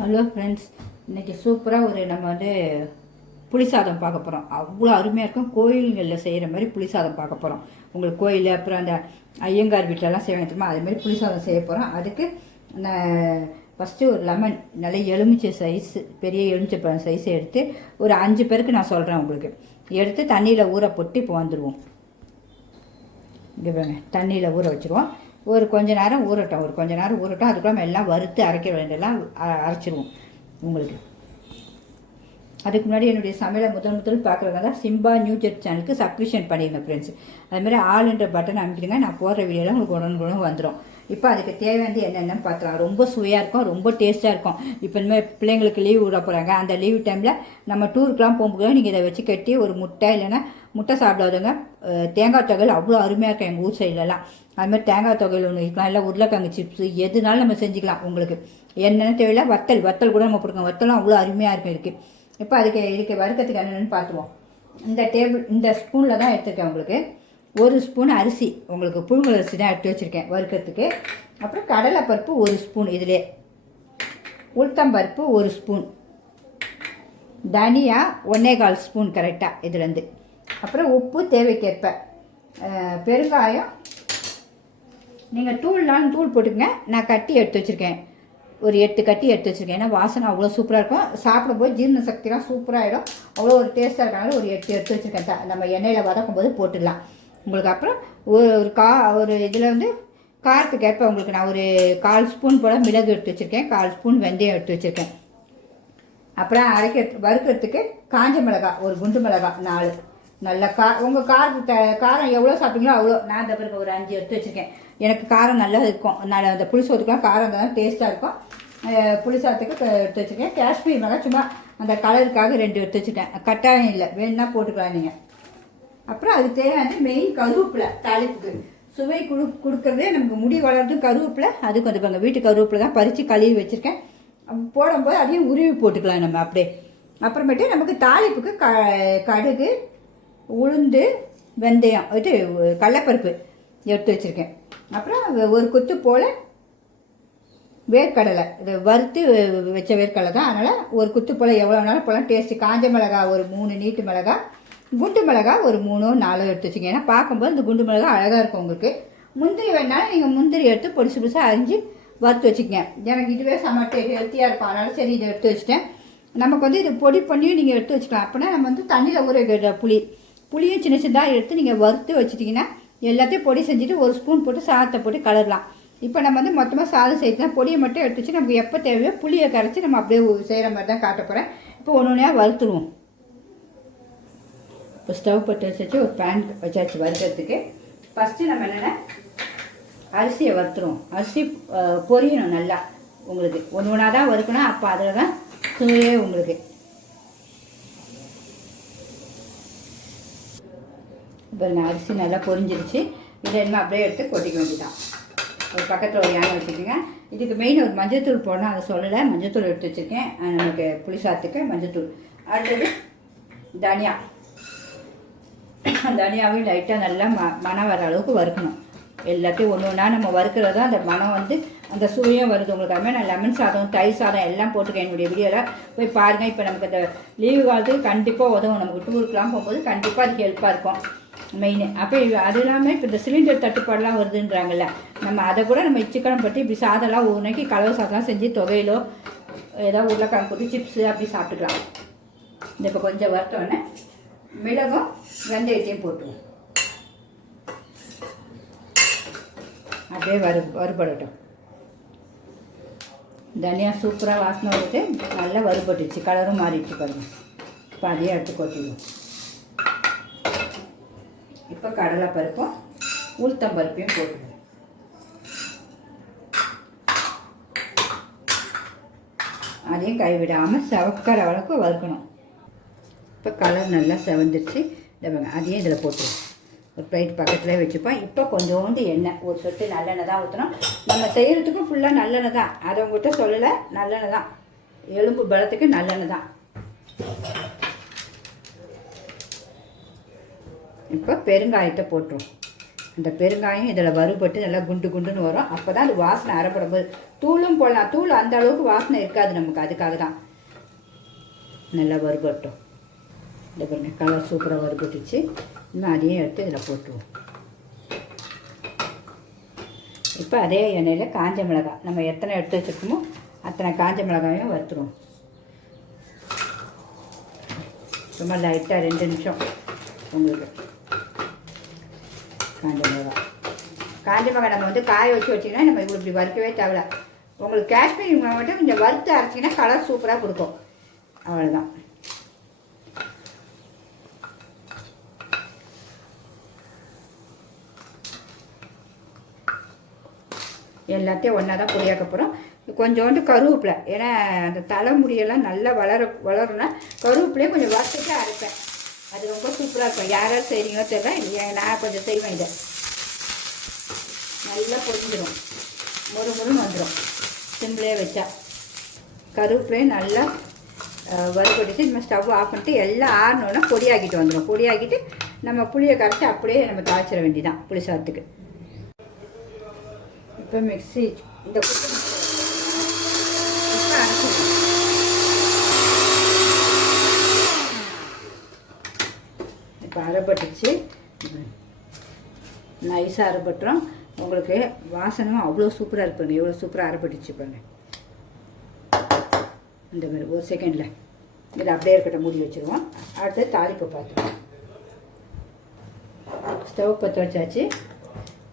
Hello friends, இன்றைக்கி சூப்பராக நம்ம புளி சாதம் பார்க்க போகிறோம். அவ்வளோ அருமையாக இருக்கும். கோயில்களில் செய்கிற மாதிரி புளி சாதம் பார்க்க போகிறோம். உங்களுக்கு கோயில் அப்புறம் அந்த ஐயங்கார் வீட்டிலலாம் செய்வாங்க தெரியுமா, அதுமாதிரி புளி சாதம் செய்ய போகிறோம். அதுக்கு நான் ஃபஸ்ட்டு ஒரு லெமன் நல்ல எலுமிச்சை சைஸு, பெரிய எலுமிச்சை பழம் சைஸை எடுத்து ஒரு 5 பேருக்கு நான் சொல்கிறேன் உங்களுக்கு. எடுத்து தண்ணியில் ஊற போட்டு இப்போ வந்துடுவோம். இங்கே பாருங்க, தண்ணியில் ஊற வச்சுருவோம். ஒரு கொஞ்ச நேரம் ஊறட்டும், அதுக்குள்ள நம்ம எல்லாம் வறுத்து அரைக்க வேண்டியெல்லாம் அரைச்சிடுவோம் உங்களுக்கு. அதுக்கு முன்னாடி என்னுடைய சமையலை முதல் பார்க்குறவங்க தான் சிம்பா நியூ ஜெட் சேனலுக்கு சப்ஸ்கிரிப்ஷன் பண்ணிடுங்க ஃப்ரெண்ட்ஸ். அதுமாதிரி ஆளுன்ற பட்டன் அமைக்கிடுங்க. நான் போடுற வீடியோலாம் உங்களுக்கு உடனுக்குடன் வந்துடும். இப்போ அதுக்கு தேவையானது என்னென்னு பார்த்துக்கலாம். ரொம்ப சுவையாக இருக்கும், ரொம்ப டேஸ்ட்டாக இருக்கும். இப்போ இனிமேல் பிள்ளைங்களுக்கு லீவ் விட போகிறாங்க. அந்த லீவ் டைமில் நம்ம டூருக்குலாம் போகும்போது நீங்கள் இதை வச்சு கட்டி ஒரு முட்டை, இல்லைன்னா முட்டை சாப்பிடாதவங்க தேங்காய் தொகையில் அவ்வளோ அருமையாக இருக்கும் எங்கள் ஊர் சைட்லலாம். அதுமாதிரி தேங்காய் தொகையில் ஒன்று இருக்கலாம், இல்லை உருளைக்கிழங்கு சிப்ஸு எதுனாலும் நம்ம செஞ்சுக்கலாம். உங்களுக்கு என்னென்ன தேவையில்ல, வத்தல் கூட நம்ம போட்டுக்கோங்க. வத்தலும் அவ்வளோ அருமையாக இருக்கும் இருக்குது. இப்போ அதுக்கு வறுக்கிறதுக்கு என்னென்னு பார்த்துருவோம். இந்த ஸ்பூனில் தான் எடுத்துருக்கேன் உங்களுக்கு. 1 ஸ்பூன் அரிசி, உங்களுக்கு புழுங்கல் அரிசி தான் எடுத்து வச்சுருக்கேன் வறுக்கிறதுக்கு. அப்புறம் கடலைப்பருப்பு 1 ஸ்பூன், இதிலே உளுத்தம்பருப்பு 1 ஸ்பூன், தனியா 1.25 ஸ்பூன் கரெக்டாக இதுலேருந்து. அப்புறம் உப்பு தேவைக்கேற்ப, பெருங்காயம் நீங்கள் தூள்னாலும் தூள் போட்டுக்கங்க. நான் கட்டி எடுத்து வச்சுருக்கேன், ஒரு 8 கட்டி எடுத்து வச்சுருக்கேன். ஏன்னா வாசனை அவ்வளோ சூப்பராக இருக்கும். சாப்பிடும்போது ஜீரண சக்திலாம் சூப்பராகிடும். அவ்வளோ ஒரு டேஸ்ட்டாக இருக்கனால ஒரு 8 எடுத்து வச்சுருக்கேன். நம்ம எண்ணெயில் வதக்கும் போது போட்டுடலாம் உங்களுக்கு. அப்புறம் ஒரு இதில் காரத்துக்கு ஏற்ப உங்களுக்கு நான் ஒரு 1/4 ஸ்பூன் போல் மிளகு எடுத்து வச்சுருக்கேன், 1/4 ஸ்பூன் வெந்தயம் எடுத்து வச்சுருக்கேன். அப்புறம் வறுக்கிறதுக்கு காஞ்ச மிளகாய், ஒரு குண்டு மிளகாய் 4, நல்லா உங்கள் காரம் எவ்வளோ சாப்பிட்டீங்களோ அவ்வளோ. நான் இந்த பிறகு ஒரு 5 எடுத்து வச்சுருக்கேன். எனக்கு காரம் நல்லா இருக்கும். நான் அந்த புளிசோத்துக்குலாம் காரம் தான் டேஸ்ட்டாக இருக்கும். புளிசாதத்துக்கு எடுத்து வச்சுருக்கேன். காஷ்மீர் மிளகாய் சும்மா அந்த கலருக்காக 2 எடுத்து வச்சுருக்கேன். கட்டாயம் இல்லை, வேணுன்னா போட்டுக்கலாம் நீங்கள். அப்புறம் அது தேவையான மெயின் கருவேப்பிலை, தாளிப்புக்கு சுவை கொடுக்குறதே நமக்கு முடி வளர்றது கருவேப்பிலை. அது கொஞ்சம் பாருங்கள், வீட்டு கருவேப்பிலை தான் பறித்து கழுவி வச்சுருக்கேன். போடும்போது அதையும் உருவி போட்டுக்கலாம் நம்ம அப்படியே. அப்புறமேட்டு நமக்கு தாளிப்புக்கு கடுகு, உளுந்து, வெந்தயம், இது கடலைப்பருப்பு எடுத்து வச்சுருக்கேன். அப்புறம் ஒரு குத்து போல் வேர்க்கடலை, இது வறுத்து வச்ச வேர்க்கடலை தான். அதனால் ஒரு குத்து போல் எவ்வளோ வேணாலும் போகலாம். டேஸ்ட்டு. காஞ்ச மிளகாய் ஒரு 3 நீட்டு மிளகாய், குண்டு மிளகாய் ஒரு 3-4 எடுத்து வச்சுங்க. ஏன்னா பார்க்கும்போது இந்த குண்டு மிளகாய் அழகாக இருக்கும் உங்களுக்கு. முந்திரி வேணாலும் நீங்கள் முந்திரி எடுத்து பொடிசு அரிஞ்சு வறுத்து வச்சுக்கங்க. எனக்கு இதுவே சமட்டு ஹெல்த்தியாக இருக்கும். அதனால் சரி இதை எடுத்து வச்சுட்டேன். நமக்கு இது பொடி பண்ணியும் நீங்கள் எடுத்து வச்சுக்கலாம். அப்படின்னா நம்ம தண்ணியில் ஊற வைக்கிற புளியும் சின்னதாக எடுத்து நீங்கள் வறுத்து வச்சுட்டிங்கன்னா எல்லாத்தையும் பொடி செஞ்சுட்டு 1 ஸ்பூன் போட்டு சாதத்தை போட்டு கலரலாம். இப்போ நம்ம மொத்தமாக சாதம் செய்யலாம். பொடியை மட்டும் எடுத்து வச்சு நமக்கு எப்போ தேவையோ புளியை கரைச்சி நம்ம அப்படியே செய்கிற மாதிரி தான் காட்ட போகிறேன். இப்போ ஒன்று வறுத்துருவோம். இப்போ ஸ்டவ் பட்டு வச்சு ஒரு பேன் வச்சாச்சு வறுக்கிறதுக்கு. ஃபஸ்ட்டு நம்ம என்னென்ன அரிசியை வறுத்துருவோம். அரிசி பொரியணும் நல்லா. உங்களுக்கு ஒன்றா தான் வறுக்கணும். அப்போ அதில் தான் சுவையே உங்களுக்கு. இப்போ நான் அரிசி நல்லா பொரிஞ்சிருச்சு. இதை என்ன அப்படியே எடுத்து கொட்டிக்க வேண்டியதான். ஒரு பக்கத்தில் ஒரு யானை வச்சுக்கோங்க. இதுக்கு மெயின் ஒரு மஞ்சத்தூள் போடணும், அதை சொல்லலை. மஞ்சத்தூள் எடுத்து வச்சுருக்கேன் நமக்கு புளிசாத்துக்கு மஞ்சத்தூள். அடுத்தது தனியாவையும் லைட்டாக நல்லா மனம் வர அளவுக்கு வறுக்கணும். எல்லாத்தையும் ஒன்றா நம்ம வறுக்கிறது தான் அந்த மனம் அந்த சுவையும் வருது உங்களுக்கு. அதுமாதிரி நான் லெமன் சாதம், தயிர் சாதம் எல்லாம் போட்டிருக்கேன் என்னுடைய வீடியோவில் போய் பாருங்கள். இப்போ நமக்கு அந்த லீவு காலத்துக்கு கண்டிப்பாக உதவும். நமக்கு டூருக்குலாம் போகும்போது கண்டிப்பாக அது ஹெல்ப்பாக இருக்கும் மெயின். அப்போ அது இல்லாமல் இப்போ இந்த சிலிண்டர் தட்டுப்பாடெலாம் வருதுன்றாங்கல்ல, நம்ம அதை கூட நம்ம சிக்கனம் பற்றி இப்படி சாதம்லாம் ஒரு நாளைக்கு கலவை சாதம்லாம் செஞ்சு தொகையிலோ ஏதாவது உருளைக்கிழங்கு போட்டு சிப்ஸு அப்படி சாப்பிட்டுக்கலாம். இந்த இப்போ கொஞ்சம் வறுத்தோடனே மிளகும் வெந்தயத்தையும் போட்டுருவோம். அப்படியே வறுபடட்டும். தனியா சூப்பராக வாசனை வந்துட்டு நல்லா வறுபட்டுச்சு, கலரும் மாறிடுச்சு பாருங்கள். இப்போ அதையும் எடுத்து கொட்டிடுவோம். இப்போ கடலைப்பருப்பும் உளுத்தம்பருப்பையும் போட்டுடுவோம். அதையும் கைவிடாமல் செவக்கிற அளவுக்கு வறுக்கணும். இப்போ கலர் நல்லா செவந்துருச்சு. அதையும் இதில் போட்டுருவோம். ஒரு பிளேட் பக்கத்துலேயே வச்சுப்போம். இப்போ கொஞ்சோண்டு எண்ணெய், ஒரு சொட்டு நல்லெண்ணெய் தான் ஊற்றணும். நம்ம செய்கிறதுக்கும் ஃபுல்லாக நல்லெண்ணெய் தான். அதை உங்கள்கிட்ட சொல்லலை, நல்லெண்ணெய் தான். எலும்பு பலத்துக்கு நல்லெண்ணெய் தான். இப்போ பெருங்காயத்தை போட்டுருவோம். இந்த பெருங்காயம் இதில் வறுபட்டு நல்லா குண்டு குண்டுன்னு வரும். அப்போ தான் அது வாசனை அரைப்படும் போது தூளும் போடலாம். தூள் அந்த அளவுக்கு வாசனை இருக்காது நமக்கு. அதுக்காக தான் நல்லா வறுபட்டோம். இந்த பாருங்க கலர் சூப்பராக வறுபட்டுச்சு. இன்னும் அதையும் எடுத்து இதில் போட்டுருவோம். இப்போ அதே எண்ணெயில் காஞ்ச மிளகாய் நம்ம எத்தனை எடுத்து வச்சுருக்கோமோ அத்தனை காஞ்ச மிளகாயும் வறுத்துருவோம். சும்மா லைட்டாக 2 நிமிஷம் உங்களுக்கு காஞ்ச மிளகாய் நம்ம வந்து காய வச்சிங்கன்னா நம்ம இப்படி வறுக்கவே தேவையில்ல. உங்களுக்கு காஷ்மீரி மிளகாய் மட்டும் கொஞ்சம் வறுத்து அரைச்சிங்கன்னா கலர் சூப்பராக கொடுக்கும். அவ்வளோதான். எல்லாத்தையும் ஒன்றா தான் பொடியாக்க போகிறோம். கொஞ்சோண்டு கருவேப்பிலை, ஏன்னா அந்த தலைமுடியெல்லாம் நல்லா வளரும்னா கருவேப்பிலையும் கொஞ்சம் வறுத்துட்டு அரைப்பேன். அது ரொம்ப சூப்பராக இருக்கும். யாராவது செய்கிறீங்களோ தெரியல, நான் கொஞ்சம் செய்வேன். இதை நல்லா பொரிஞ்சிடும், முறுமுறுன்னு வந்துடும் சிம்பிளே வச்சா. கருவேப்பிலையும் நல்லா வறுபடிச்சு நம்ம ஸ்டவ் ஆஃப் பண்ணிட்டு எல்லாம் ஆறணுன்னா பொடியாக்கிட்டு வந்துடும். பொடியாக்கிட்டு நம்ம புளியை கரைச்சி அப்படியே நம்ம தாளிச்சிட வேண்டியதான் புளி சாதத்துக்கு. இப்போ மிக்ஸி இந்த குட்டி இப்போ அரைப்பட்டுச்சு, நைஸாக அரைப்பட்டுரும். உங்களுக்கு வாசனும் அவ்வளோ சூப்பராக இருப்பாங்க. எவ்வளோ சூப்பராக அரைப்பட்டுச்சு பாருங்க. இந்த மாதிரி ஒரு செகண்டில் இதை அப்படியே இருக்கட்டும், மூடி வச்சுருவோம். அடுத்து தாளிப்பை பார்த்துருவோம். ஸ்டவ் பற்ற வச்சாச்சு.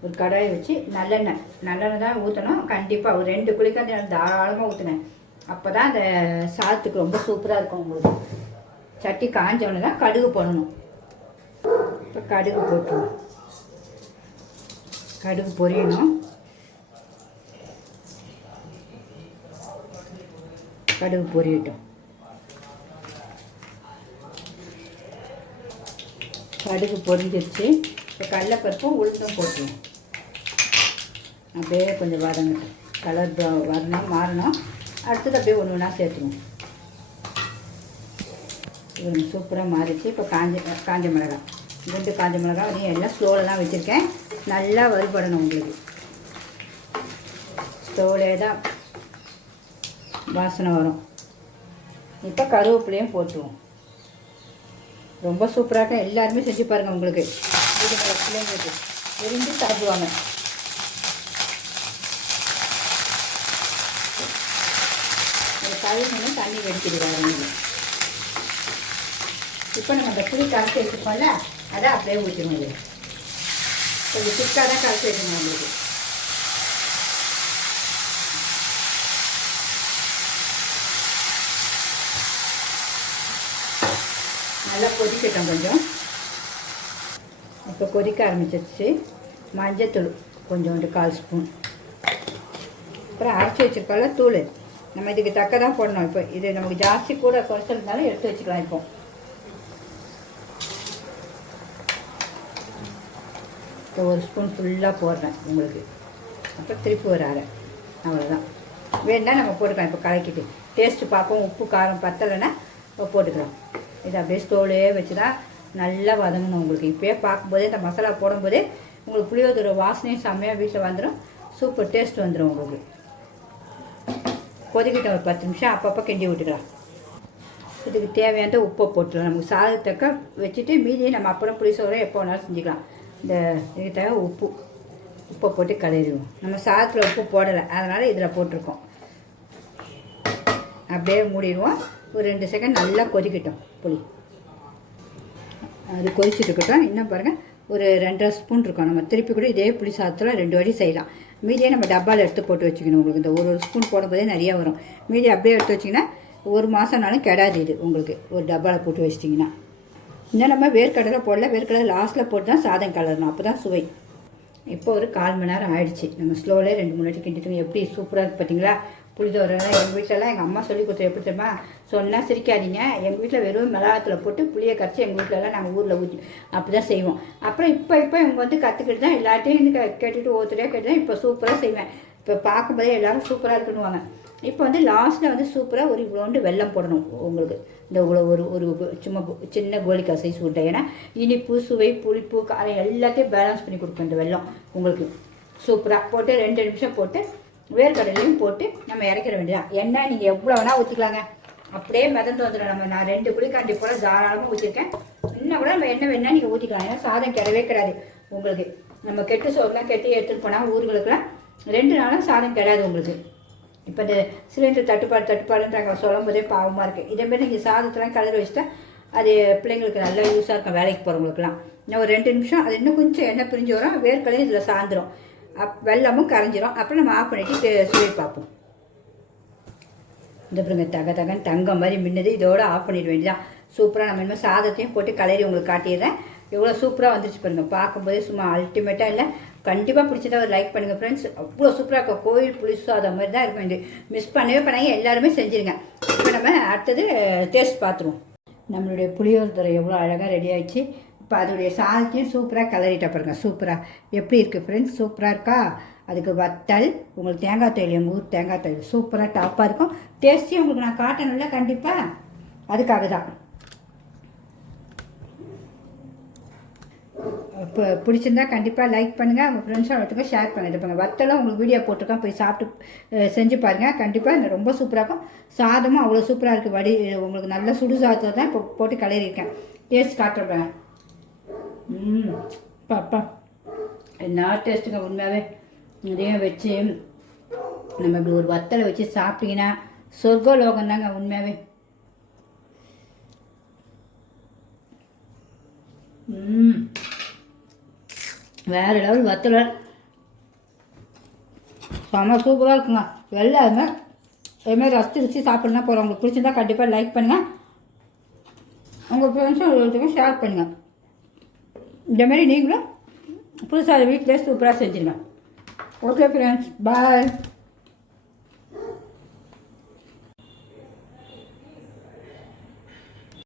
ஒரு கடாயை வச்சு நல்லெண்ணெய் தான் ஊற்றணும். கண்டிப்பாக ஒரு 2 குழிக்காந்து தாராளமாக ஊற்றினேன். அப்போ தான் அந்த சாதத்துக்கு ரொம்ப சூப்பராக இருக்கும். உங்களுக்கு சட்டி காஞ்சவொன்னே தான் கடுகு போடணும். இப்போ கடுகு போட்டுருவோம். கடுகு பொரியணும். கடுகு பொரியட்டும். கடுகு பொரிஞ்சிருச்சு. இப்போ கடலைப்பருப்பும் உளுந்தும் போட்டுருவோம். அப்படியே கொஞ்சம் வதங்கட்டும். கலர் வரணும், மாறணும். அடுத்தது அப்படியே ஒன்று ஒன்றா சேர்த்துருவோம். இது சூப்பராக மாறிச்சு. இப்போ காஞ்ச மிளகாய், குண்டு காஞ்ச மிளகாய் அதையும் எல்லாம் ஸ்லோவில் தான் வச்சுருக்கேன். நல்லா வறுபடணும். உங்களுக்கு ஸ்லோவிலே தான் வாசனை வரும். இப்போ கருவேப்பிலையும் போட்டுருவோம். ரொம்ப சூப்பராக இருக்கும். எல்லாருமே செஞ்சு பாருங்கள். உங்களுக்கு பிள்ளைங்களுக்கு விரும்பி சாப்பிடுவாங்க. ஒரு கழுவுன்னு தண்ணி வெடிக்கிடுவாங்க. இப்போ நம்ம அந்த புளி கரைச்சி எடுத்துப்போம்ல, அதை அப்படியே ஊற்றணும். இது கொஞ்சம் திக்காக தான் கரைச்சி வைக்கணும். உங்களுக்கு நல்லா கொதிக்கட்டும் கொஞ்சம். இப்போ கொதிக்க ஆரம்பிச்சிருச்சு. மஞ்சத்தூள் கொஞ்சோண்டு 1/4 ஸ்பூன். அப்புறம் அரைச்சி வச்சுருக்கோம்ல தூள், நம்ம இதுக்கு தக்க தான் போடணும். இப்போ இது நமக்கு ஜாஸ்தி கூட குறைச்சிருந்தாலும் எடுத்து வச்சுக்கலாம். இப்போ 1 ஸ்பூன் ஃபுல்லாக போடுறேன் உங்களுக்கு. அப்புறம் திருப்பி ஒரு அரை, அவ்வளோதான். வேணுன்னா நம்ம போட்டுக்கலாம். இப்போ கலக்கிட்டு டேஸ்ட்டு பார்ப்போம். உப்பு காரம் பத்தலைன்னா இப்போ போட்டுக்கலாம். இது அப்படியே ஸ்டோவ்லே வச்சு தான் நல்லா வதங்கணும். உங்களுக்கு இப்போயே பார்க்கும்போதே இந்த மசாலா போடும்போதே உங்களுக்கு புளியோதரை வாசனையும் செம்மையாக வீட்டில் வந்துடும். சூப்பர் டேஸ்ட் வந்துடும் உங்களுக்கு. கொதிக்கிட்ட ஒரு 10 நிமிஷம் அப்பப்போ கிண்டி விட்டுக்கலாம். இதுக்கு தேவையான உப்பை போட்டுக்கலாம். நமக்கு சாதத்தக்க வச்சுட்டு மீதியை நம்ம அப்புறம் புளிசோரை எப்போ வேணாலும் செஞ்சுக்கலாம். இந்த இதுக்கு தேவை உப்பை போட்டு கலரிடுவோம். நம்ம சாதத்தில் உப்பு போடலை, அதனால் இதில் போட்டிருக்கோம். அப்படியே மூடிடுவோம். ஒரு 2 செகண்ட் நல்லா கொதிக்கட்டும் புளி. அது கொதிச்சுட்டு இருக்கட்டும். இன்னும் பாருங்கள், ஒரு 2.5 ஸ்பூன் இருக்கும். நம்ம திருப்பி கூட இதே புளி சாதத்தில் 2 வாட்டி செய்யலாம். மீதியே நம்ம டப்பாவில் எடுத்து போட்டு வச்சுக்கணும். உங்களுக்கு இந்த ஒரு ஸ்பூன் போடும்போதே நிறையா வரும். மீதி அப்படியே எடுத்து வச்சிங்கன்னா 1 மாதம்னாலும் கெடாது. இது உங்களுக்கு ஒரு டப்பாவில் போட்டு வச்சிட்டிங்கன்னா. இன்னும் நம்ம வேர்க்கடலை போடல. வேர்க்கடலை லாஸ்ட்டில் போட்டு தான் சாதம் கலரணும். அப்போ தான் சுவை. இப்போ ஒரு 1/4 மணி நேரம் ஆயிடுச்சு. நம்ம ஸ்லோவிலே 2-3 வாட்டி கிண்டிட்டு எப்படி சூப்பராக இருக்குது பார்த்தீங்களா? புளிதோரை எங்கள் வீட்டிலலாம் எங்கள் அம்மா சொல்லி கொடுத்து எப்படி தெரியுமா? சொன்னால் சிரிக்காதீங்க. எங்கள் வீட்டில் வெறும் மிளகாத்தில் போட்டு புளியை கரைச்சி எங்கள் வீட்டிலலாம் நாங்கள் ஊரில் ஊற்றி அப்படி தான் செய்வோம். அப்புறம் இப்போ இவங்க வந்து கற்றுக்கிட்டு தான் எல்லாத்தையும் கேட்டுட்டு ஒவ்வொருத்தரையாக கேட்டு தான் இப்போ சூப்பராக செய்வேன். இப்போ பார்க்கும்போதே எல்லோரும் சூப்பராக இருக்குன்னுவாங்க. இப்போ வந்து லாஸ்ட்டில் வந்து சூப்பராக ஒரு இவ்வளோண்டு வெல்லம் போடணும் உங்களுக்கு. இந்த இவ்வளோ ஒரு சும்மா சின்ன கோலிக்காய் சைஸ் உருட்டை. ஏன்னா இனிப்பு, சுவை, புளிப்பு, காரம் எல்லாத்தையும் பேலன்ஸ் பண்ணி கொடுக்கும் இந்த வெல்லம் உங்களுக்கு. சூப்பராக போட்டு 2 நிமிஷம் போட்டு வேர்க்கடலையும் போட்டு நம்ம இறக்கிற வேண்டியதான். எண்ணெய் நீங்கள் எவ்வளோ வேணால் ஊற்றிக்கலாங்க, அப்படியே மிதந்து வந்துடும். நான் 2 குழிக்காண்டி போல் தாராளமாக ஊற்றிருக்கேன். இன்னும் கூட நம்ம எண்ணெய் வேணால் நீங்கள் ஊற்றிக்கலாம். ஏன்னா சாதம் கிடவே கிடையாது உங்களுக்கு. நம்ம கெட்டு சோறுலாம் கெட்டி எடுத்துகிட்டு போனால் ஊர்களுக்கெல்லாம் 2 நாளும் சாதம் கிடையாது உங்களுக்கு. இப்போ இந்த சிலிண்டர் தட்டுப்பாடுன்றாங்க, சொல்லும் போதே பாவமாக இருக்குது. இதேமாரி நீங்கள் சாதத்தெல்லாம் கலர் வச்சுட்டா அது பிள்ளைங்களுக்கு நல்லா யூஸாக இருக்கும், வேலைக்கு போகிறவங்களுக்குலாம். இன்னும் ஒரு 2 நிமிஷம் அது இன்னும் கொஞ்சம் எண்ணெய் பிரிஞ்சு வரும், வேர்க்கடலையும் இதில் சாந்துடும், வெல்லமும் கரைஞ்சிரும். அப்புறம் நம்ம ஆஃப் பண்ணிவிட்டு சுவை பார்ப்போம். இந்த பிறகு தகன்னு தங்கம் மாதிரி மின்னது. இதோட ஆஃப் பண்ணிட வேண்டியதான். சூப்பராக நம்ம இனிமேல் சாதத்தையும் போட்டு கலரி உங்களுக்கு காட்டிடுறேன். எவ்வளோ சூப்பராக வந்துருச்சு பாருங்கள், பார்க்கும்போதே சும்மா அல்டிமேட்டாக இல்லை. கண்டிப்பாக பிடிச்சதா ஒரு லைக் பண்ணுங்கள் ஃப்ரெண்ட்ஸ். அவ்வளோ சூப்பராக இருக்கும், கோயில் புளி சாதம் மாதிரி தான் இருக்கும். இது மிஸ் பண்ணவே பண்ணாங்க, எல்லாருமே செஞ்சுருங்க. இப்போ நம்ம அடுத்தது டேஸ்ட் பார்த்துருவோம். நம்மளுடைய புளியோதரை எவ்வளோ அழகாக ரெடி ஆகிடுச்சு. இப்போ அதோடைய சாதத்தையும் சூப்பராக கலரிட்ட பாருங்கள். சூப்பராக எப்படி இருக்குது ஃப்ரெண்ட்ஸ், சூப்பராக இருக்கா? அதுக்கு வத்தல், உங்களுக்கு தேங்காய் தையல், எங்கள் ஊர் தேங்காய் தையல் சூப்பராக டாப்பாக இருக்கும். டேஸ்ட்டையும் உங்களுக்கு நான் காட்டணும்ல கண்டிப்பாக, அதுக்காக தான். இப்போ பிடிச்சிருந்தா கண்டிப்பாக லைக் பண்ணுங்கள், உங்கள் ஃப்ரெண்ட்ஸும் எடுத்துக்க ஷேர் பண்ணிட்டு இருப்பாங்க. வத்தலும் உங்களுக்கு வீடியோ போட்டிருக்கேன், போய் சாப்பிட்டு செஞ்சு பாருங்கள். கண்டிப்பாக ரொம்ப சூப்பராக இருக்கும். சாதமும் அவ்வளோ சூப்பராக இருக்குது. உங்களுக்கு நல்ல சுடு சாதத்தை தான் இப்போ போட்டு கலரியிருக்கேன். டேஸ்ட் காட்டுறேன். பாப்பா என்ன டேஸ்ட்டுங்க உண்மையாகவே. இதையும் வச்சு நம்ம இப்படி ஒரு வத்தலை வச்சு சாப்பிட்டீங்கன்னா சொர்க்கலோகம் தாங்க உண்மையாகவே. வேறு லெவல் வத்தலை செம்ம சூப்பராக இருக்குங்க. எல்லாருமே இதுமாதிரி ரசித்து சாப்பிட்ணுன்னா போகிறோம். உங்களுக்கு பிடிச்சிருந்தா கண்டிப்பாக லைக் பண்ணுங்கள், உங்கள் ஃப்ரெண்ட்ஸும் ஷேர் பண்ணுங்கள். இந்தமாரி நீங்களும் புதுசாக வீட்டிலே சூப்பராக செஞ்சுருங்க. ஓகே ஃப்ரெண்ட்ஸ், பாய்.